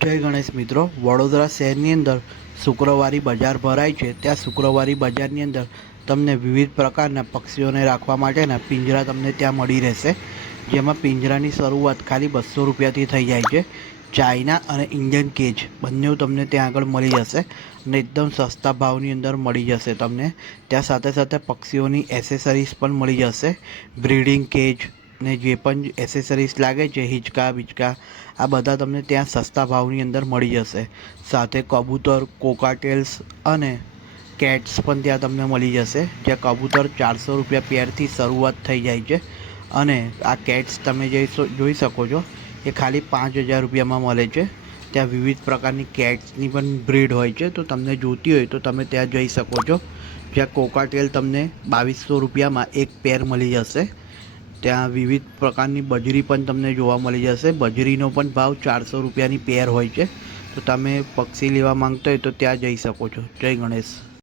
જય ગણેશ મિત્રો, વડોદરા શહેરની અંદર શુક્રવારી બજાર ભરાય છે। ત્યાં શુક્રવારી બજારની અંદર તમને વિવિધ પ્રકારના પક્ષીઓને રાખવા માટેના પિંજરા તમને ત્યાં મળી રહેશે, જેમાં પિંજરાની શરૂઆત ખાલી 200 રૂપિયાથી થઈ જાય છે। ચાઇના અને ઇન્ડિયન કેજ બંને તમને ત્યાં આગળ મળી જશે અને એકદમ સસ્તા ભાવની અંદર મળી જશે તમને। ત્યાં સાથે સાથે પક્ષીઓની એસેસરીઝ પણ મળી જશે, બ્રીડિંગ કેજ ને જે પણ એસેસરીઝ લાગે છે, હિંચકા બીચકા, આ બધા તમને ત્યાં સસ્તા ભાવની અંદર મળી જશે। સાથે કબૂતર, કોકાટેલ્સ અને કેટ્સ પણ ત્યાં તમને મળી જશે, જ્યાં કબૂતર 400 રૂપિયા પેરથી શરૂઆત થઈ જાય છે અને આ કેટ્સ તમે જોઈ શકો છો એ ખાલી 5000 રૂપિયામાં મળે છે। ત્યાં વિવિધ પ્રકારની કેટ્સની પણ બ્રીડ હોય છે, તો તમને જોતી હોય તો તમે ત્યાં જઈ શકો છો। જ્યાં કોકાટેલ તમને 2200 રૂપિયામાં એક પેર મળી જશે। ત્યાં વિવિધ પ્રકારની બજરી પણ તમને જોવા મળી જશે। બજરીનો પણ ભાવ 400 રૂપિયાની પેર હોય છે, તો તમે પક્ષી લેવા માંગતા હોય તો ત્યાં જઈ શકો છો। જય ગણેશ।